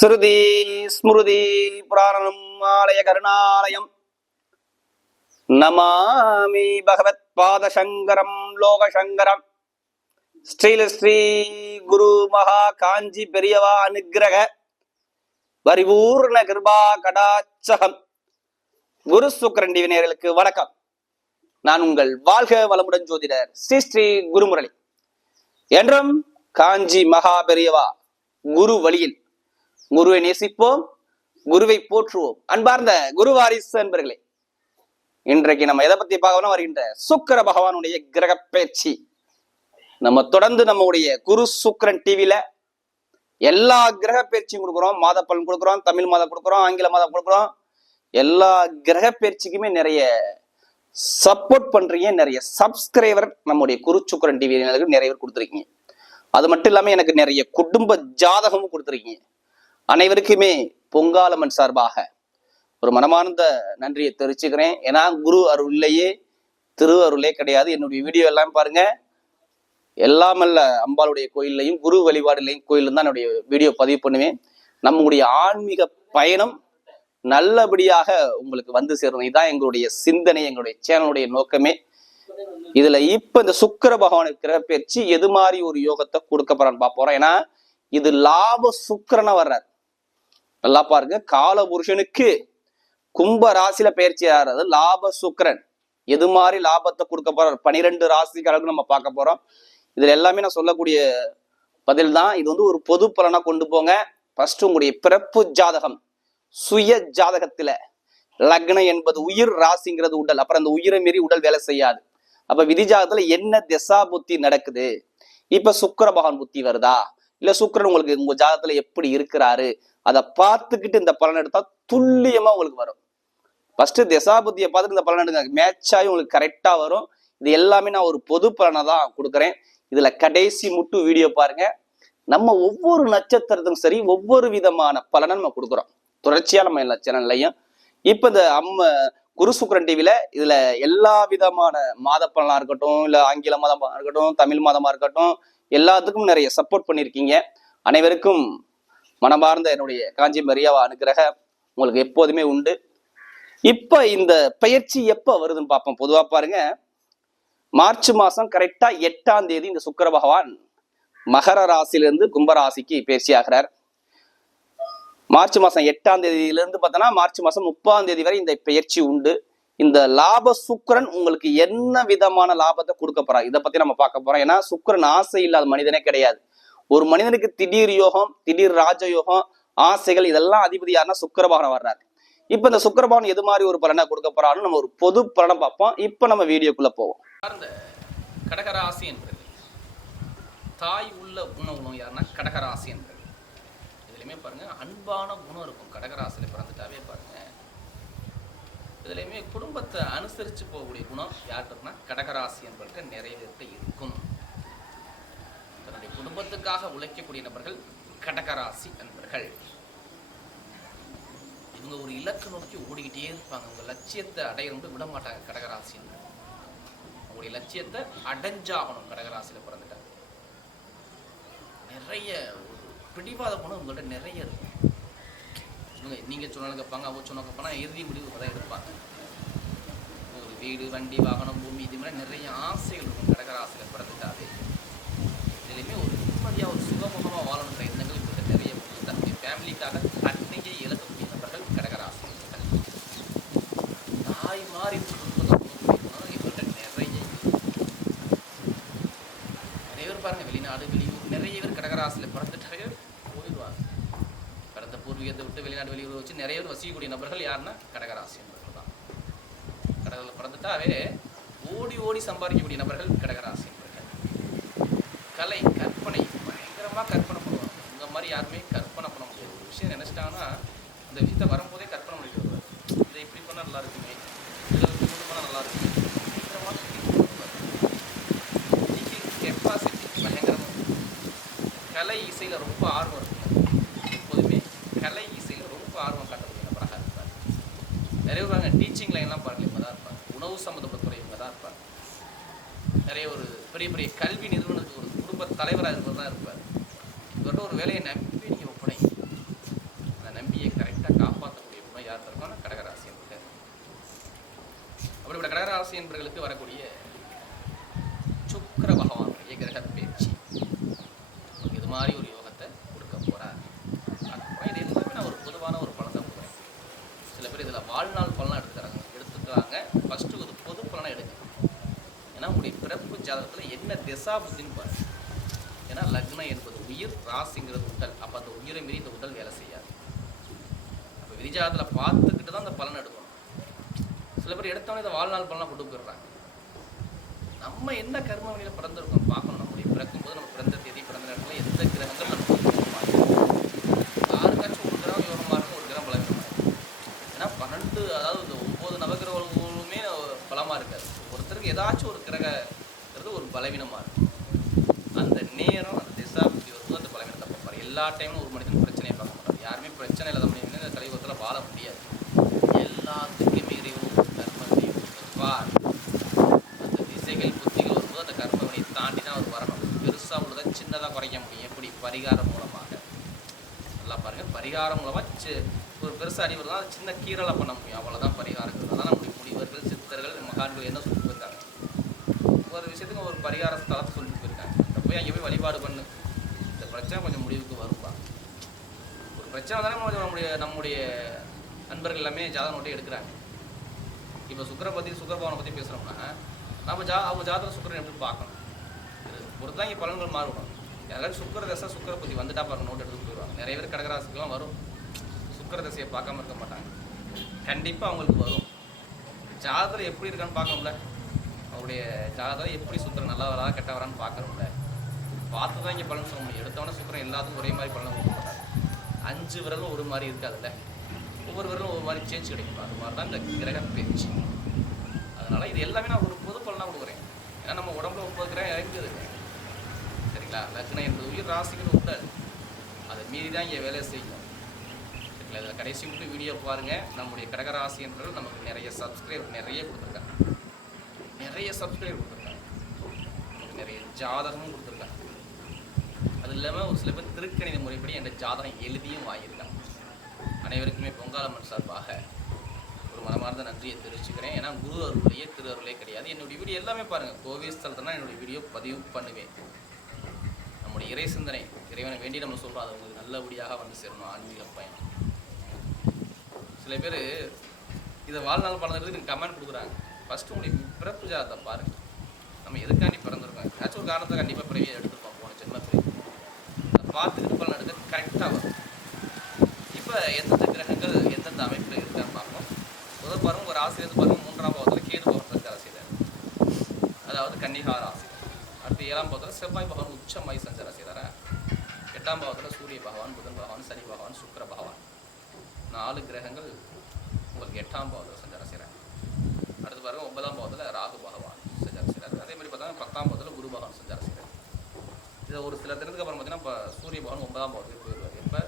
ஸ்ருதி ஸ்மிருதி புராணம் ஆலய கருணாலயம் நமாமி பகவத் பாதசங்கரம் லோகசங்கரம் ஸ்ரீல ஸ்ரீ குரு மகா காஞ்சி பெரியவா அனுகிரக பரிபூர்ண கிருபா கடாச்சகம். குரு சுக்கிரன் டிவி நேயர்களுக்கு வணக்கம். நான் உங்கள் வாழ்க வளமுடன் ஜோதிடர் ஸ்ரீ ஸ்ரீ குருமுரளி. என்றும் காஞ்சி மகா பெரியவா குரு வழியில் குருவை நேசிப்போம், குருவை போற்றுவோம். அன்பார்ந்த குரு வாரிசு அன்பர்களே, இன்றைக்கு நம்ம எதை பத்தி பார்க்கணும்? வருகின்ற சுக்கிர பகவானுடைய கிரக பயிற்சி. நம்ம தொடர்ந்து நம்முடைய குரு சுக்கிரன் டிவில எல்லா கிரக பயிற்சியும் கொடுக்குறோம். மாத பலன் கொடுக்குறோம், தமிழ் மாதம் கொடுக்குறோம், ஆங்கில மாதம் கொடுக்குறோம். எல்லா கிரக பயிற்சிக்குமே நிறைய சப்போர்ட் பண்றீங்க. நிறைய சப்ஸ்கிரைபர் நம்முடைய குரு சுக்கிரன் டிவி நிறைய பேர் கொடுத்துருக்கீங்க. அது மட்டும் இல்லாம எனக்கு நிறைய குடும்ப ஜாதகமும் கொடுத்துருக்கீங்க. அனைவருக்குமே பொங்காலம்மன் சார்பாக ஒரு மனமார்ந்த நன்றியை தெரிவிச்சுக்கிறேன். ஏன்னா குரு அருள் இல்லையே திரு அருளே கிடையாது. என்னுடைய வீடியோ எல்லாம் பாருங்க, எல்லாமல்ல அம்பாளுடைய கோயில்லையும் குரு வழிபாடுலையும் கோயிலும் தான் என்னுடைய வீடியோ பதிவு பண்ணுவேன். நம்முடைய ஆன்மீக பயணம் நல்லபடியாக உங்களுக்கு வந்து சேரணும். இதுதான் எங்களுடைய சிந்தனை, எங்களுடைய சேனலுடைய நோக்கமே. இதுல இப்ப இந்த சுக்கிர பகவானுக்கு கிரக பயிற்சி எது மாதிரி ஒரு யோகத்தை கொடுக்க போறான்னு பார்ப்போம். ஏன்னா இது லாப சுக்கிரனா வர்றார். நல்லா பாருங்க, கால புருஷனுக்கு கும்ப ராசியில பயிற்சி ஆகிறது லாப சுக்கிரன். எது மாதிரி லாபத்தை கொடுக்க போறார்? 12 ராசிகளுக்கு நம்ம பார்க்க போறோம். இதுல எல்லாமே நான் சொல்லக்கூடிய பதில் தான். இது வந்து ஒரு பொது பலனா கொண்டு போங்க. ஃபர்ஸ்ட் உங்களுடைய பிறப்பு ஜாதகம், சுய ஜாதகத்துல லக்னம் என்பது உயிர், ராசிங்கிறது உடல். அப்புறம் அந்த உயிரை மீறி உடல் வேலை செய்யாது. அப்ப விதி ஜாதகத்துல என்ன திசா புத்தி நடக்குது, இப்ப சுக்கிர பகவான் புத்தி வருதா, இல்ல சுக்கிரன் உங்களுக்கு உங்க ஜாதகத்துல எப்படி இருக்கிறாரு, அதை பார்த்துக்கிட்டு இந்த பலன் எடுத்தா துல்லியமா உங்களுக்கு வரும். ஃபர்ஸ்ட் திசாபுத்தியை பார்த்துட்டு இந்த பலன் எடுங்க, மேட்சாகி உங்களுக்கு கரெக்டா வரும். இது எல்லாமே நான் ஒரு பொது பலனை தான் கொடுக்குறேன். இதுல கடைசி முட்டு வீடியோ பாருங்க. நம்ம ஒவ்வொரு நட்சத்திரத்துக்கும் சரி ஒவ்வொரு விதமான பலனை நம்ம கொடுக்குறோம் தொடர்ச்சியா நம்ம எல்லா சேனல்லையும். இப்ப இந்த குரு சுக்கிரன் டிவில இதுல எல்லா விதமான மாத பலனா இருக்கட்டும், இல்ல ஆங்கில மாதமா இருக்கட்டும், தமிழ் மாதமா இருக்கட்டும், எல்லாத்துக்கும் நிறைய சப்போர்ட் பண்ணியிருக்கீங்க. அனைவருக்கும் மனமார்ந்த என்னுடைய காஞ்சி பெரியவா அனுகிரக உங்களுக்கு எப்போதுமே உண்டு. இப்ப இந்த பயிற்சி எப்ப வருதுன்னு பார்ப்போம். பொதுவா பாருங்க, மார்ச் மாசம் கரெக்டா 8ஆம் தேதி இந்த சுக்கிர பகவான் மகர ராசியிலிருந்து கும்பராசிக்கு பயிற்சி ஆகிறார். மார்ச் மாசம் 8ஆம் தேதியிலிருந்து பார்த்தோன்னா மார்ச் மாசம் 30ஆம் தேதி வரை இந்த பயிற்சி உண்டு. இந்த லாப சுக்கிரன் உங்களுக்கு என்ன விதமான லாபத்தை கொடுக்க போறார், இதை பத்தி நம்ம பார்க்க போறோம். ஏன்னா சுக்கிரன் ஆசை இல்லாத மனிதனே கிடையாது. ஒரு மனிதனுக்கு திடீர் யோகம், திடீர் ராஜயோகம், ஆசைகள், இதெல்லாம் அதிபதி யாருன்னா சுக்கிர பகவான் வர்றாரு. இப்ப இந்த சுக்கிர பகவான் எது மாதிரி ஒரு பலனை கொடுக்க போறான்னு நம்ம ஒரு பொது பலனை பார்ப்போம். இப்ப நம்ம வீடியோக்குள்ள போவோம். கடகராசி என்பது தாய் உள்ள உணவு யாருன்னா கடகராசி என்பது. இதுலயுமே பாருங்க அன்பான குணம் இருக்கும். கடகராசியில பிறந்துட்டாவே பாருங்க, இதுலயுமே குடும்பத்தை அனுசரிச்சு போகக்கூடிய குணம் யாருக்குன்னா கடகராசி என்பவர்கிட்ட நிறைய பேர்கிட்ட இருக்கும். தன்னுடைய குடும்பத்துக்காக உழைக்கக்கூடிய நபர்கள் கடகராசி என்பவர்கள். இவங்க ஒரு இலக்கு நோக்கி ஓடிக்கிட்டே இருப்பாங்க. உங்க லட்சியத்தை அடையணும் விட மாட்டாங்க கடகராசி. உங்களுடைய லட்சியத்தை அடைஞ்சாகணும். கடகராசியில பிறந்துட்டாங்க நிறைய ஒரு பிடிவாத குணம் உங்கள்கிட்ட நிறைய இருக்கும். இவங்க நீங்க சொன்னாலும் கேட்பாங்க, அவங்க சொன்ன கேட்பாங்க, இறுதி முடிவு தான் எடுப்பாங்க. ஒரு வீடு, வண்டி, வாகனம், பூமி, இது மாதிரி நிறைய ஆசைகள் இருக்கும் கடகராசியில பிறந்துட்டாவே. இதுலையுமே ஒரு நிம்மதியாக ஒரு சுகமுகமாக வாழணுன்ற எண்ணங்கள் இவங்க நிறைய தன்னுடைய ஃபேமிலிக்காக தன்னையே இழக்கக்கூடிய நபர்கள் கடகராசி. தாய் மாறி இவர்கிட்ட நிறைய பேர் பாருங்க, வெளிநாடு, வெளியூர், நிறைய பேர் கடகராசியில பிறந்துட்டாவே போயிடுவாங்க. பிறந்த பூர்வீகத்தை விட்டு வெளிநாடு, வெளியூர் வச்சு நிறைய பேர் வசிக்கக்கூடிய நபர்கள் யாருன்னா கடகராசி என்பவர்கள் தான். கடவுளை பிறந்துட்டாவே ஓடி ஓடி சம்பாதிக்கக்கூடிய நபர்கள் கடகராசி. கலை, கற்பனை, பயங்கரமாக கற்பனை பண்ணுவாங்க. இந்த மாதிரி யாருமே கற்பனை பண்ண முடியாது. ஒரு விஷயம் நினைச்சிட்டாங்கன்னா இந்த விஷயத்தை வரும்போதே கற்பனை பண்ணிட்டு வருவார். இதை இப்படி பண்ணால் நல்லா இருக்குமே, இதில் இப்படி பண்ணால் நல்லா இருக்குமே, பயங்கரமாக கெப்பாசிட்டி பயங்கரமாக. கலை இசையில் ரொம்ப ஆர்வம் இருக்கும். எப்போதுமே கலை இசையில் ரொம்ப ஆர்வம் காட்டக்கூடிய நபராக இருப்பார். நிறைய பேர் டீச்சிங் லைன்லாம் பாருங்கள், இவங்க தான் இருப்பாங்க. உணவு சம்மந்தப்பட்ட துறை இவங்க தான் இருப்பாங்க. நிறைய ஒரு பெரிய பெரிய கல்வி நிறுவனத்துக்கு ஒரு குடும்ப தலைவராக இருப்பது தான் இருப்பார். இவர்கிட்ட ஒரு வேலையை நம்பி நீங்கள் ஒப்படைங்க. என்பவர்களுக்கு வரக்கூடிய சுக்கிர பகவானுடைய கிரக பயிற்சி இது மாதிரி ஒரு யோகத்தை கொடுக்க போறார். அப்புறம் இது எல்லாமே நான் ஒரு பொதுவான ஒரு பலன் தான் கொடுக்குறேன். சில பேர் இதில் வாழ்நாள் பலனாக எடுத்துக்கிறாங்க. ஃபஸ்ட்டு ஒரு பொது பலனாக எடுங்க. ஏன்னா உங்களுடைய பிறப்பு ஜாதகத்தில் என்ன திசா புத்தின்னு பாருங்க. ஏன்னா லக்னம் என்பது உயிர், ராசிங்கிறது உடல். அப்போ அந்த உயிரை மீறி இந்த உடல் வேலை செய்யாது. அப்போ விதிஜாதத்தில் பார்த்துக்கிட்டு தான் அந்த பலன் எடுக்கணும். சில பேர் எடுத்தவொடனே இதை வாழ்நாள் பலனாக கொண்டு போயிடுறாங்க. நம்ம என்ன கர்ம வழியில் பிறந்திருக்கோம் பார்க்கணும். நம்முடைய பிறக்கும் போது நம்ம பிறந்த தேதி, பிறந்த நேரத்தில் எந்த கிரகங்கள் நமக்கு யாருக்காச்சும் ஒரு கிரகம் யோகமாக இருக்கும், ஒரு கிரகம் பலவீனமாக இருக்கும். ஏன்னா 12, அதாவது இந்த 9 நவகிரகங்களுமே பலமாக இருக்காது. ஒருத்தருக்கு ஏதாச்சும் ஒரு கிரகங்கிறது ஒரு பலவீனமாக இருக்கும். அந்த நேரம் அந்த திசா புத்தி வரும்போது அந்த பலவீனத்தை பார்ப்பார். எல்லா டைமும் ஒரு மனிதன் பிரச்சனையை பார்க்க மாட்டார். யாருமே பிரச்சனை இல்லாத மனிதன் இந்த கலியுகத்தில் வாழ முடியாது. எல்லாத்துக்குமே இறைவன் கர்மவினை கொடுப்பார். அந்த திசைகள் புத்திகள் வரும்போது அந்த கர்மவினை தாண்டி தான் அவர் வரணும். பெருசாக உள்ளதை சின்னதாக குறைக்க முடியும். எப்படி? பரிகாரம் மூலமாக. நல்லா பாருங்கள், பரிகாரம் மூலமாக ஒரு பெருசாக அடி வருதான் அது சின்ன கீரலை பண்ண முடியும். அவ்வளோதான் பரிகாரங்கள். அதான் நம்முடைய முனிவர்கள், சித்தர்கள், மகான்கள் என்ன சொல்லிட்டு போயிருக்காங்க. ஒரு விஷயத்துக்கு ஒரு பரிகார ஸ்தலத்தை சொல்லிட்டு போயிருக்காங்க. போய் அங்கே போய் வழிபாடு பண்ணு, இந்த பிரச்சனை கொஞ்சம் முடிவுக்கு வரும்பா. ஒரு பிரச்சனை தானே நம்முடைய நண்பர்கள் எல்லாமே ஜாதகம் நோட்டை எடுக்கிறாங்க. இப்போ சுக்கரை பவனை பற்றி பேசுகிறோம்னா நம்ம அவங்க ஜாதகம் சுக்கரன் எப்படி பார்க்கணும், இது பொறுத்து தான் இங்கே பலன்கள் மாறும். யாராவது சுக்கர தசை சுக்கர பற்றி வந்துட்டா பாருங்க, நோட் எடுத்து போயிடுவாங்க. நிறைய பேர் கடகராசிக்கெல்லாம் வரும், சுக்கர தசையை பார்க்காம இருக்க மாட்டாங்க. கண்டிப்பாக அவங்களுக்கு வரும். ஜாதகம் எப்படி இருக்கான்னு பார்க்கணும்ல, அவருடைய ஜாதகம் எப்படி சுக்கரன் நல்லா வரா கெட்ட வரான்னு பார்க்கணும்ல. பார்த்து தான் இங்கே பலன் சொல்ல முடியும். எடுத்தவொடனே சுக்கரன் எல்லாத்துக்கும் ஒரே மாதிரி பலன் கொடுக்க மாட்டார். 5 விரலும் ஒரு மாதிரி இருக்காதுல்ல, ஒவ்வொரு விரலும் ஒரு மாதிரி சேஞ்ச் கிடைக்கும். அது மாதிரி தான் இந்த கிரக பயிற்சி. அதனால இது எல்லாமே நான் ஒரு பொது பலனாக கொடுக்குறேன். ஏன்னா நம்ம உடம்புல 9 கிரகம் இருக்குது சரிங்களா. லக்னம் என்பது உயிர், ராசிகள் உடல். அதை மீறி தான் இங்கே வேலை செய்யும் சரிங்களா. இதில் கடைசி மட்டும் வீடியோ பாருங்கள். நம்முடைய கடகராசி என்பவர்கள் நமக்கு நிறைய சப்ஸ்கிரைப் கொடுத்துருக்காங்க. நமக்கு நிறைய ஜாதகமும் கொடுத்துருக்காங்க. அது இல்லாமல் ஒரு சில பேர் திருக்கணித முறைப்படி என்ற ஜாதகம் எழுதியும் வாங்கியிருக்காங்க. அனைவருக்குமே பொங்காலம்மன் சார்பாக ஒரு மனமார்ந்த நன்றியை தெரிவிச்சுக்கிறேன். ஏன்னா குரு அருளையே திரு அருளே கிடையாது. என்னுடைய வீடியோ எல்லாமே பாருங்கள், கோவில் ஸ்தலத்தில் என்னுடைய வீடியோ பதிவு பண்ணுவேன். நம்முடைய இறை சிந்தனை, இறைவனை வேண்டி நம்ம சொல்கிறோம், அது உங்களுக்கு நல்லபடியாக வந்து சேரணும். ஆன்மீக பயணம். சில பேர் இதை வாழ்நாள் பலனுக்கு கமெண்ட் கொடுக்குறாங்க. ஃபஸ்ட்டு உங்களுடைய பிறப்பு ஜாதத்தை பாருங்கள். நம்ம எதுக்காண்டி பிறந்திருக்கோம், ஏதாச்சும் ஒரு காரணத்தை கண்டிப்பாக பிறவியை எடுத்துருப்போம். போன ஜென்மத்தில் அதை பார்த்துக்கிட்டு பலன் எடுக்க கரெக்டாக வரும். இப்போ எந்தெந்த கிரகங்கள் எந்தெந்த அமைப்பில் இருக்கான்னு பார்ப்போம். முதல் பாருங்க, ஒரு ஆசிரியர் பாருங்க, 3ஆம் பாவத்தில் கேது பகவான் சஞ்சாரம் செய்தார், அதாவது கன்னிகா ராசி. அடுத்து 7ஆம் பாவத்தில் செவ்வாய் பகவான் உச்சமாய் சஞ்சாரம் செய்தாரா. 8ஆம் பாவத்தில் சூரிய பகவான், புதன் பகவான், சனி பகவான், சுக்கிர பகவான், 4 கிரகங்கள் உங்களுக்கு 8ஆம் பாவத்தில் சஞ்சாரம் செய்கிறாங்க. அடுத்து பாருங்க, 9ஆம் பாவத்தில் ராகு பகவான் சஞ்சாரம் செய்கிறார். அதே மாதிரி பார்த்தா 10ஆம் பாவத்தில் குரு பகவான் சஞ்சாரம் செய்கிறார். இதை ஒரு சில தினத்துக்கு அப்புறம் பார்த்தீங்கன்னா இப்போ சூரிய பகவான் 9ஆம் பாவத்துக்கு போயிடுவார். இப்போ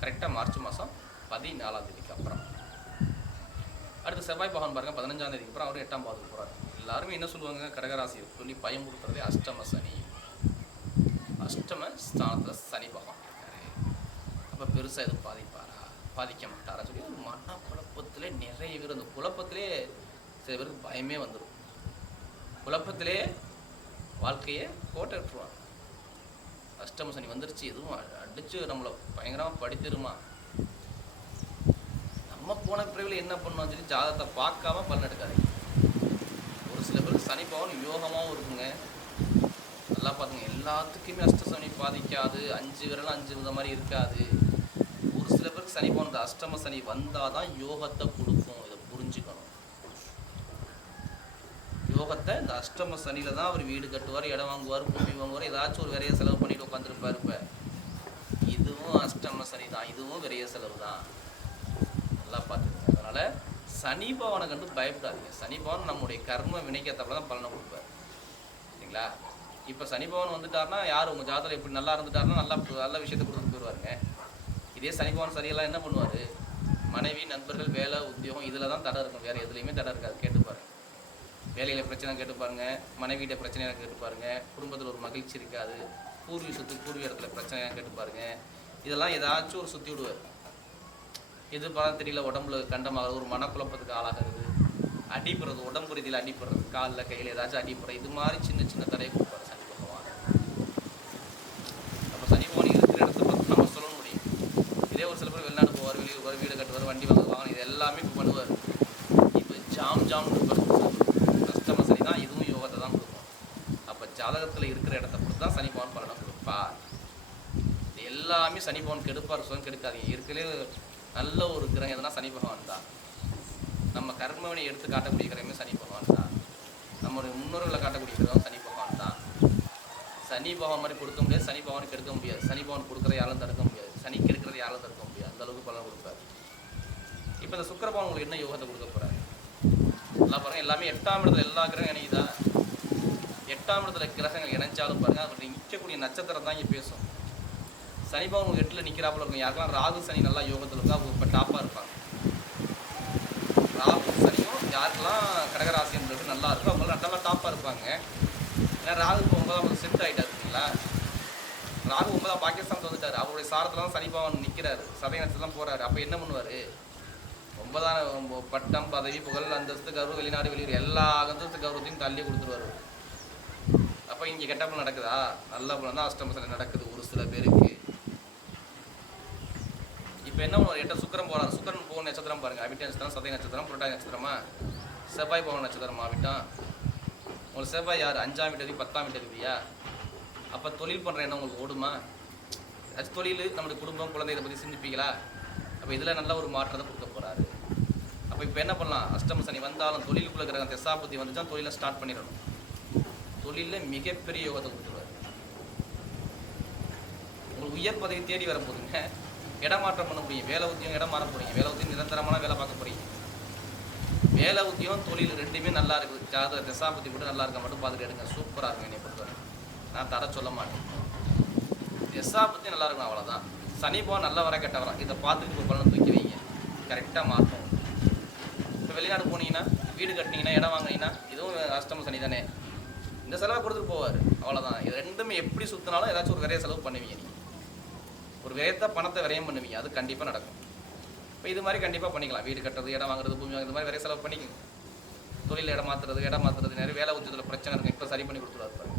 கரெக்டாக மார்ச் மாதம் 14ஆம் தேதிக்கு அப்புறம். அடுத்து செவ்வாய் பகவான் பாருங்க 15ஆம் தேதிக்கு அப்புறம் அவர் 8ஆம் பாவத்துக்கு போகிறார். எல்லாருமே என்ன சொல்லுவாங்க, கடகராசி சொல்லி பயம் கொடுக்குறதே அஷ்டம சனி. அஷ்டம ஸ்தானத்தில் சனி பகவான் இருக்காரு. அப்போ பெருசாக எதுவும் பாதிக்க மாட்டாரா சொல்லி ஒரு மன குழப்பத்திலே நிறைய பேர், அந்த குழப்பத்திலே சில பேருக்கு பயமே வந்துடும். குழப்பத்திலே வாழ்க்கையை கோட்டை விட்டுருவாங்க. அஷ்டம சனி வந்துருச்சு, எதுவும் அடிச்சு நம்மளை பயங்கரமாக படித்திருமா, நம்ம போன பிறவில என்ன பண்ணோம் சொல்லி ஜாதகத்தை பார்க்காம பலன் எடுக்காதீங்க. ஒரு சில பேருக்கு சனி பவன் யோகமாகவும் இருக்குங்க. நல்லா பார்த்துங்க, எல்லாத்துக்குமே அஷ்ட சனி பாதிக்காது. 5 விரலும் 5 வித மாதிரி இருக்காது. ஒரு சில பேருக்கு சனி பவன் இந்த அஷ்டம சனி வந்தால் தான் யோகத்தை கொடுக்கும். இதை புரிஞ்சுக்கணும். யோகத்தை இந்த அஷ்டம சனியில் தான் அவர் வீடு கட்டுவார், இடம் வாங்குவார், பூமி வாங்குவார், ஏதாச்சும் ஒரு விரைய செலவு பண்ணிட்டு உட்காந்துருப்பார். இப்போ இதுவும் அஷ்டம சனி தான், இதுவும் விரைய செலவு தான். நல்லா பார்த்துக்கோங்க. அதனால் சனி பவனை கண்டு பயப்படாதீங்க. சனி பவன் நம்முடைய கர்ம வினைக்கத்தப்ப தான் பலனை கொடுப்பார் சரிங்களா. இப்போ சனி பவன் வந்துட்டாருன்னா யார் உங்கள் ஜாதகம் எப்படி நல்லா இருந்துட்டாருன்னா நல்ல விஷயத்தை கொடுத்துட்டு போயிடுவாருங்க. இதே சனி பவன் சரியெல்லாம் என்ன பண்ணுவார், மனைவி, நண்பர்கள், வேலை, உத்தியோகம் இதில் தான் தடை இருக்கும். வேறு எதுலேயுமே தடை இருக்காது. கேட்டு பாருங்க. வேலையில் பிரச்சனை கேட்டு பாருங்கள், மனைவியிட்ட பிரச்சனையாக கேட்டு பாருங்கள், குடும்பத்தில் ஒரு மகிழ்ச்சி இருக்காது, பூர்வீக இடத்துல பிரச்சனையாக கேட்டு பாருங்கள். இதெல்லாம் ஏதாச்சும் ஒரு சுற்றி விடுவார். எது பலம் தெரியல, உடம்புல கண்டமாக ஒரு மனக்குழப்பத்துக்கு ஆளாகிறது. அடிப்படுறது, உடம்பு ரீதியில் அடிப்படுறது, காலில் கையில் ஏதாச்சும் அடிப்படுறது, இது மாதிரி சின்ன சின்ன தடையை கொடுப்பாரு சனி பகவான். அப்போ சனி பகவான் இருக்கிற இடத்த பார்த்து நம்ம சொல்ல முடியும். இதே ஒரு சில பேர் வெளிநாடு போவார், வெளியூர் போவார், வீடு கட்டுவார், வண்டி வாங்குவாங்க, இது எல்லாமே இப்போ பண்ணுவார். இப்போ ஜாம் இருப்பார். கஷ்டம சனி தான், இதுவும் யோகத்தை தான் கொடுக்கும். அப்போ ஜாதகத்தில் இருக்கிற இடத்த பொறுத்து தான் சனி பகவான் பலனை கொடுப்பார். இது எல்லாமே சனி பகவான் கெடுப்பார், சுகம் கெடுக்காதீங்க. இருக்கலே நல்ல ஒரு கிரகம் எதுனா சனி பகவான் தான். நம்ம கர்மவினை எடுத்து காட்டக்கூடிய கிரகமே சனி பகவான் தான். நம்மளுடைய முன்னோர்களை காட்டக்கூடிய கிரகம் சனி பகவான் தான். சனி பகவான் மாதிரி கொடுக்க முடியாது, சனி பகவானுக்கு எடுக்க முடியாது. சனி பகவான் கொடுக்குறத யாரும் தடுக்க முடியாது, சனி கெடுக்கிறத யாரும் தடுக்க முடியாது. அந்த அளவுக்கு பலன் கொடுப்பாரு. இப்போ இந்த சுக்கிர பகவான் உங்களுக்கு என்ன யோகத்தை கொடுக்க போறாரு? எல்லாம் பாருங்க, எல்லாமே 8ஆம் இடத்துல எல்லா கிரகம் இணையுதா? 8ஆம் இடத்துல கிரகங்கள் இணைஞ்சாலும் பாருங்க, அது நிற்கக்கூடிய நட்சத்திரம் தான் இங்கே பேசும். சனி பகவான் உங்களுக்கு 8ல் நிற்கிறாப்புல இருக்கும். யாருக்கெல்லாம் ராகு சனி நல்லா யோகத்தில் இருக்கா அவங்க இப்போ டாப்பாக இருப்பாங்க. ராகு சனியும் யாருக்கெல்லாம் கடகராசி என்பது நல்லா இருக்கும் அவங்களாம் நல்லா டாப்பாக இருப்பாங்க. ஏன்னா ராகுக்கு 9ஆம் செட் ஆகிட்டாருங்களா. ராகு 9ஆம் பாகிஸ்தான் வந்துட்டார். அவருடைய சாரத்தில் தான் சனி பகவான் நிற்கிறாரு, சதய நட்சத்திரம் போகிறாரு. அப்போ என்ன பண்ணுவார்? 9ஆம் பட்டம், பதவி, புகழ், அந்தஸ்து, கௌரவம், வெளிநாடு வெளியூர் எல்லா அந்தஸ்து கௌரவத்தையும் தள்ளி கொடுத்துருவார். அப்போ இங்கே கெட்ட பலன் நடக்குதா? நல்ல பலன் தான் அஷ்டம சனி நடக்குது ஒரு சில பேருக்கு. இப்போ என்ன பண்ணுவார்? 8 சுக்கிரன் போகிறார். சுக்கிரன் போக நட்சத்திரம் பாருங்கள், அவிட்ட நட்சத்திரம், சதய நட்சத்திரம், புரட்டாதி நட்சத்திரமா? செவ்வாய் போக நட்சத்திரமா அவிட்டம். உங்களுக்கு செவ்வாய் யார்? 5ஆம் வீட்டு 10ஆம் வீட்டு அதிபதியா? அப்போ தொழில் பண்ணுற எண்ணம் உங்களுக்கு ஓடுமா? அது தொழில், நம்மளுடைய குடும்பம், குழந்தை இதை பற்றி சிந்திப்பீங்களா? அப்போ இதில் நல்ல ஒரு மாற்றத்தை கொடுக்க போகிறாரு. அப்போ இப்போ என்ன பண்ணலாம்? அஷ்டம சனி வந்தாலும் தொழிலுக்குள்ள கிரகம் தசாபுத்தி வந்துச்சா தொழிலை ஸ்டார்ட் பண்ணிடணும். தொழிலில் மிகப்பெரிய யோகத்தை கொடுத்துருவார். உங்களுக்கு உயர் பதவி தேடி வர போதுங்க. இடமாற்றம் பண்ண முடியும். வேலை உத்தியோகம் இடம் மாற போகிறீங்க. வேலை உத்தியோகம் நிரந்தரமான வேலை பார்க்க போகிறீங்க. வேலை உத்தியோகம் தொழில் ரெண்டுமே நல்லா இருக்குது. ஜாதக தசாபுத்தி கூட நல்லா இருக்க மட்டும் பார்த்துட்டு எடுங்க. சூப்பராக இருக்கும் என்னை பொறுத்தவரை. நான் தர சொல்ல மாட்டேன். தசாபுத்தி நல்லா இருக்கும், அவ்வளோதான். சனி பகவான் நல்லா வர கெட்ட வரா, இதை பார்த்துட்டு இப்போ பலன் தூக்கி வைங்க. கரெக்டாக மாற்றும். இப்போ வெளிநாடு போனீங்கன்னா, வீடு கட்டினீங்கன்னா, இடம் வாங்கினீங்கன்னா, இதுவும் அஷ்டம சனி தானே. இந்த செலவை கொடுத்துட்டு போவார், அவ்வளோதான். இது ரெண்டுமே எப்படி சுற்றினாலும் ஏதாச்சும் ஒரு விரைய செலவு பண்ணுவீங்க. நீங்கள் ஒரு விரயத்தை பணத்தை விரயம் பண்ணுவீங்க, அது கண்டிப்பாக நடக்கும். இப்போ இது மாதிரி கண்டிப்பாக பண்ணிக்கலாம். வீடு கட்டுறது, இடம் வாங்குறது, பூமி வாங்குறது, மாதிரி விரைய செலவு பண்ணிக்கோங்க. தொழில் இடம் மாற்றுறது நிறைய வேலை உத்தியத்தில் பிரச்சனை இருக்குது. இப்போ சரி பண்ணி கொடுத்துருவாரு பாருங்க.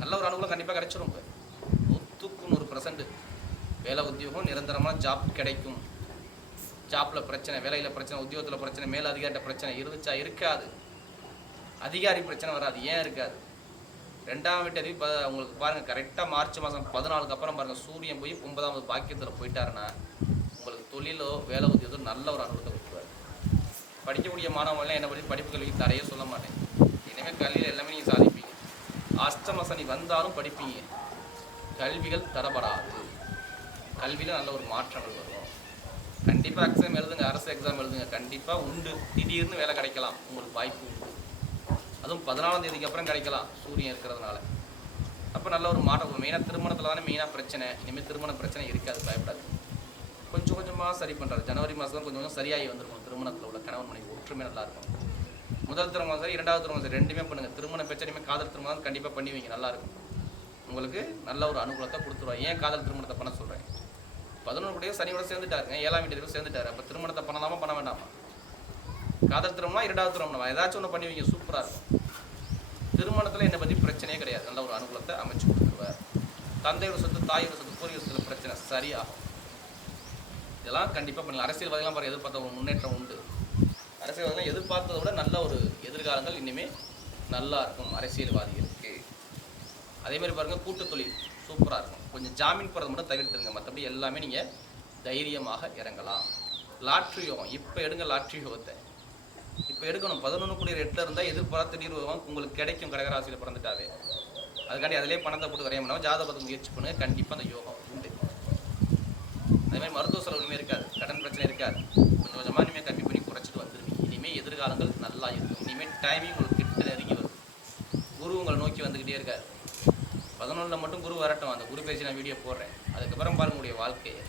நல்ல ஒரு அனுகூலம் கண்டிப்பாக கிடைச்சிடும். இப்போ 100% வேலை உத்தியோகம் நிரந்தரமான ஜாப் கிடைக்கும். ஜாப்பில் பிரச்சனை, வேலையில் பிரச்சனை, உத்தியோகத்தில் பிரச்சனை, மேல் அதிகாரிட்ட பிரச்சனை இருந்துச்சா? இருக்காது. அதிகாரி பிரச்சனை வராது. ஏன் இருக்காது? 2ஆம் வீட்டு உங்களுக்கு பாருங்கள், கரெக்டாக மார்ச் மாதம் 14க்கு அப்புறம் பாருங்கள், சூரியன் போய் 9ஆவது பாக்கியத்தில் போயிட்டாருன்னா உங்களுக்கு தொழிலோ வேலை உத்தியோகத்தோ நல்ல ஒரு அனுபவத்தை கொடுத்துருவார். படிக்கக்கூடிய மாணவர்கள்லாம் என்ன பண்ணி படிப்பு கல்விக்கு தடையே சொல்ல மாட்டேன். இனிமேல் கல்வியில் எல்லாமே நீங்கள் சாதிப்பீங்க. அஷ்டம சனி வந்தாலும் படிப்பீங்க. கல்விகள் தரப்படாது. கல்வியில் நல்ல ஒரு மாற்றங்கள் வரும். கண்டிப்பாக எக்ஸாம் எழுதுங்க, அரசு எக்ஸாம் எழுதுங்க, கண்டிப்பாக உண்டு. திடீர்னு வேலை கிடைக்கலாம், உங்களுக்கு வாய்ப்பு உண்டு. அதுவும் 14ஆம் தேதிக்கு அப்புறம் கிடைக்கலாம், சூரியன் இருக்கிறதுனால. அப்போ நல்ல ஒரு மாற்றம். மெயினாக திருமணத்தில் தானே மெயினாக பிரச்சனை. இனிமேல் திருமண பிரச்சனை இருக்காது, பயப்படாது. கொஞ்சம் கொஞ்சமாக சரி பண்ணுறாரு. ஜனவரி மாதம் தான் கொஞ்சம் கொஞ்சம் சரியாகி வந்துருக்கும். திருமணத்தில் உள்ள கணவன் மனைவி ஒற்றுமை நல்லாயிருக்கும். முதல் திருமணம் சரி, 2வது திருமணம் சரி, ரெண்டுமே பண்ணுங்கள். திருமண பிரச்சனையுமே காதல் திருமணம் கண்டிப்பாக பண்ணுவீங்க, நல்லாயிருக்கும். உங்களுக்கு நல்ல ஒரு அனுகூலத்தை கொடுத்துருவாங்க. ஏன் காதல் திருமணத்தை பண்ண சொல்கிறேன்? 11 கூடயே சனியோட சேர்ந்துட்டாருங்க, 7ஆம் வீட்டுக்கு சேர்ந்துட்டாரு. அப்போ திருமணத்தை பண்ணலாமா பண்ண வேண்டாமா? காதல் திருமணம் 2வது திருமணம் ஏதாச்சும் ஒன்று பண்ணுவீங்க, சூப்பராக இருக்கும். திருமணத்தில் என்னை பற்றி பிரச்சனையே கிடையாது. நல்ல ஒரு அனுகூலத்தை அமைச்சு கொடுத்துருவார். தந்தையோட சொத்து, தாயோட சொத்து, பூர்வீக சொத்துல பிரச்சனை சரியாகும். இதெல்லாம் கண்டிப்பாக பண்ணலாம். அரசியல்வாதிகளாம் பாருங்கள், எதிர்பார்த்த ஒரு முன்னேற்றம் உண்டு. அரசியல்வாதிகள் எதிர்பார்த்ததை விட நல்ல ஒரு எதிர்காலங்கள் இனிமேல் நல்லா இருக்கும் அரசியல்வாதிகளுக்கு. அதேமாதிரி பாருங்கள், கூட்டு தொழில் சூப்பராக இருக்கும். கொஞ்சம் ஜாமீன் போகிறத மட்டும் தவிர்த்துருங்க. மற்றபடி எல்லாமே நீங்கள் தைரியமாக இறங்கலாம். லாட்ரி யோகம் இப்போ எடுங்க. லாட்ரி யோகத்தை இப்போ எடுக்கணும். 11 கூடிய 8ல் இருந்தால் எதிர்பார்த்த திடீர் உங்களுக்கு கிடைக்கும். கடகராசியில் பிறந்துட்டாவே அதுக்காண்டி அதிலே பணத்தை போட்டு வரைய முடியாமல் ஜாதகத்துக்கு முயற்சி பண்ணுங்கள். கண்டிப்பாக அந்த யோகம் உண்டு. அதேமாதிரி மருத்துவ செலவு இனிமேல் இருக்காது, கடன் பிரச்சனை இருக்காது. கொஞ்சம் கொஞ்சமாக இனிமேல் கம்மி பண்ணி குறைச்சிட்டு வந்துடுவீங்க. இனிமேல் எதிர்காலங்கள் நல்லா இருக்கும். இனிமேல் டைமிங் உங்களுக்கு கிட்ட நெருங்கி வரும். குரு உங்களை நோக்கி வந்துக்கிட்டே இருக்கார். 11ல் மட்டும் குரு வரட்டும். அந்த குரு பேசி நான் வீடியோ போடுறேன். அதுக்கப்புறம் பாருங்க உங்களுடைய வாழ்க்கையை.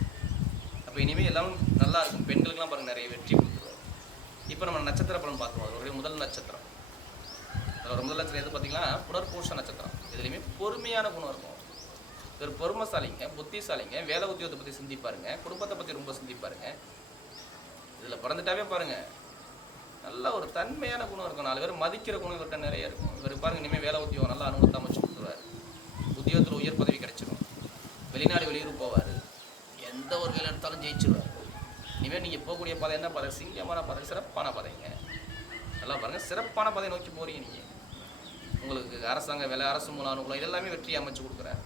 அப்போ இனிமேல் எல்லாரும் நல்லா இருக்கும். பெண்களுக்கெல்லாம் பாருங்கள் நிறைய வெற்றி கொடுத்துருவார். இப்போ நம்ம நட்சத்திர பலன் பார்த்துருவோம். அதோடைய முதல் நட்சத்திரம், அதோட முதல் நட்சத்திரம் எது பார்த்தீங்கன்னா புனர்பூச நட்சத்திரம். இதுலேயுமே பொறுமையான குணம் இருக்கும். ஒரு பொறுமைசாலிங்க, புத்திசாலிங்க, வேலை உத்தியோகத்தை பற்றி சிந்திப்பாருங்க, குடும்பத்தை பற்றி ரொம்ப சிந்திப்பாருங்க. இதில் பிறந்துட்டாவே பாருங்கள், நல்ல ஒரு தன்மையான குணம் இருக்கும், 4 பேர் மதிக்கிற குணம் இவர்கிட்ட நிறைய இருக்கும். இவர் பாருங்க இனிமேல் வேலை உத்தியோகம் நல்லா அனுபவத்தை அமைச்சு கொடுத்துருவார், உத்தியோகத்தில் உயர் பதவி கிடைச்சிடும், வெளிநாடு வெளியூர் போவார், எந்த ஒரு வேலை எடுத்தாலும் ஜெயிச்சிருவார். இனிமேல் நீங்கள் போகக்கூடிய பாதை என்ன பாதை? சிங்கமான பாதை, சிறப்பான பாதைங்க. நல்லா பாருங்கள், சிறப்பான பாதை நோக்கி போகிறீங்க நீங்கள். உங்களுக்கு அரசாங்க வேலை, அரசு மூலம் அனுகூலம் இதெல்லாமே வெற்றி அமைச்சு கொடுக்குறாரு.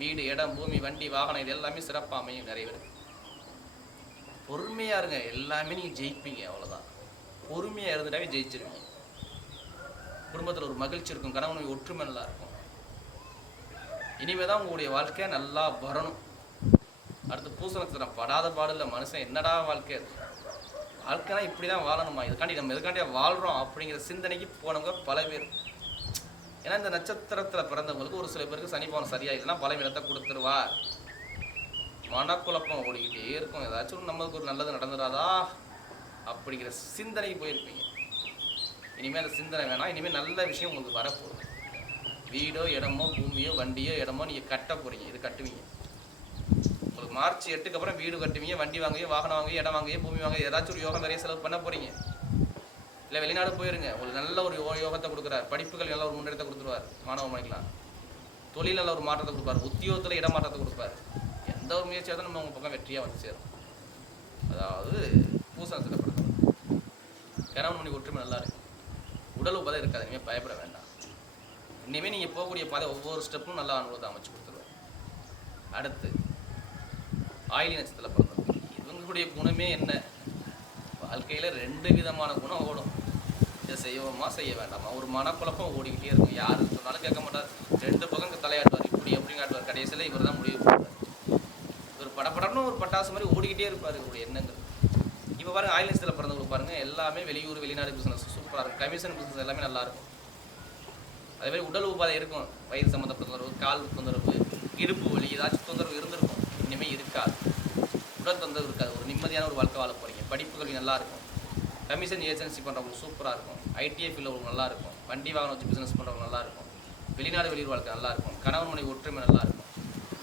வீடு, இடம், பூமி, வண்டி, வாகனம் இது எல்லாமே சிறப்பாக அமையும். நிறைய பேர் பொறுமையாக இருங்க, எல்லாமே நீங்கள் ஜெயிப்பீங்க. அவ்வளோதான், பொறுமையாக இருந்துட்டாவே ஜெயிச்சிருவீங்க. குடும்பத்தில் ஒரு மகிழ்ச்சி இருக்கும், கணவன் ஒற்றுமை நல்லா இருக்கும். இனிமே தான் உங்களுடைய வாழ்க்கை நல்லா வரணும். அடுத்து பூசணத்தில் படாத பாடு இல்லை மனுஷன், என்னடா வாழ்க்கை, வாழ்க்கைனா இப்படி தான் வாழணுமா, இதுக்காண்டி நம்ம எதுக்காண்டியா வாழ்கிறோம் அப்படிங்கிற சிந்தனைக்கு போனவங்க பல பேர். ஏன்னா இந்த நட்சத்திரத்தில் பிறந்தவங்களுக்கு ஒரு சில பேருக்கு சனி பவன் சரியா இல்லைன்னா பல இடத்தை கொடுத்துருவா, மனக்குழப்பம் ஓடிக்கிட்டே இருக்கும், ஏதாச்சும் நம்மளுக்கு ஒரு நல்லது நடந்துடாதா அப்படிங்கிற சிந்தனைக்கு போயிருப்பீங்க. இனிமேல் அந்த சிந்தனை வேணாம், இனிமேல் நல்ல விஷயம் உங்களுக்கு வரப்போகுது. வீடோ இடமோ பூமியோ வண்டியோ இடமோ நீங்கள் கட்ட போகிறீங்க, இது கட்டுவீங்க. உங்களுக்கு மார்ச் 8க்கு அப்புறம் வீடு கட்டுவீங்க, வண்டி வாங்குவீங்க, வாகனம் வாங்குவீங்க, இடம் வாங்குவீங்க, பூமி வாங்க, ஏதாச்சும் ஒரு யோகம் நிறைய செலவு பண்ண போகிறீங்க. இல்லை வெளிநாடு போயிருங்க, உங்களுக்கு நல்ல ஒரு யோகத்தை கொடுக்குறாரு, படிப்புகள் நல்ல ஒரு முன்னேற்றத்தை கொடுத்துருவார், மாணவ மணிக்கலாம் தொழில் நல்ல ஒரு மாற்றத்தை கொடுப்பார், உத்தியோகத்தில் இடமாற்றத்தை கொடுப்பார். எந்த ஒரு முயற்சியாக நம்ம உங்கள் பக்கம் வெற்றியாக வந்து சேரும். அதாவது பூசணத்தில் பிறந்தவங்க கணவன் மணி ஒற்றுமை நல்லா இருக்கும், உடல் உபதை இருக்காது, இனிமேல் பயப்பட வேண்டாம். இனிமேல் நீங்கள் போகக்கூடிய பாதை ஒவ்வொரு ஸ்டெப்பும் நல்லா அனுபவத்தை அமைச்சு கொடுத்துருவார். அடுத்து ஆயிலி நட்சத்திரத்தில் பிறந்தவங்க, இவங்களுடைய குணமே என்ன? வாழ்க்கையில் 2 விதமான குணம் ஓடும், இதை செய்வோமா செய்ய வேண்டாமா, ஒரு மனக்குழப்பம் ஓடிக்கிட்டே இருக்கும். யாரு சொன்னாலும் கேட்க மாட்டார், 2 பக்கம் தலையாட்டுவார், இப்படி எப்படி காட்டுவார். கடைசியில் இவர் தான் முடிவு பண்ணுவார். இவர் படப்படன்னு ஒரு பட்டாசு மாதிரி ஓடிக்கிட்டே இருப்பார் இவருடைய எண்ணங்கள். இப்போ பாருங்கள் ஆயில் நட்சத்திரத்தில் பிறந்தவங்களுக்கு பாருங்கள் எல்லாமே வெளியூர் வெளிநாடு பிஸ்னஸ் சூப்பராக இருக்கும், கமிஷன் பிஸ்னஸ் எல்லாமே நல்லாயிருக்கும். அதேமாதிரி உடல் உபாதை இருக்கும், வயிறு சம்மந்தப்பட்ட தொந்தரவு, கால் தொந்தரவு, இடுப்பு வலி ஏதாச்சும் தொந்தரவு இருந்திருக்கும், இனிமேல் இருக்காது. உடல் தொந்தரவு இருக்காது, ஒரு நிம்மதியான ஒரு வாழ்க்கை வாழ போகிறீங்க. படிப்புகள் நல்லாயிருக்கும், கமிஷன் ஏஜென்சி பண்ணுறவங்களுக்கு சூப்பராக இருக்கும், ஐடிஐ ஃபீல்டு நல்லாயிருக்கும், வண்டி வாகனம் வச்சு பிஸ்னஸ் பண்ணுறவங்க நல்லாயிருக்கும், வெளிநாடு வெளியூர் வாழ்க்கை நல்லாயிருக்கும், கணவன் மனைவி ஒற்றுமை நல்லாயிருக்கும்.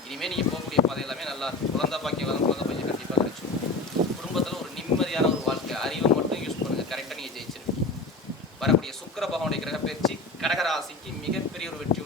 இனிமேல் நீங்கள் போகக்கூடிய பாதை எல்லாமே நல்லாயிருக்கும். குழந்தை பாக்கியம் கண்டிப்பாக கிடைச்சிடும். குடும்பத்தில் ஒரு நிம்மதியான ஒரு வாழ்க்கை, அறிவை மட்டும் யூஸ் பண்ணுங்கள், கரெக்டாக நீங்கள் ஜெயிச்சிருக்கீங்க. வரக்கூடிய சுக்கிர பகவானுடைய கிரக பயிற்சி கடகராசிக்கு மிகப்பெரிய ஒரு வெற்றி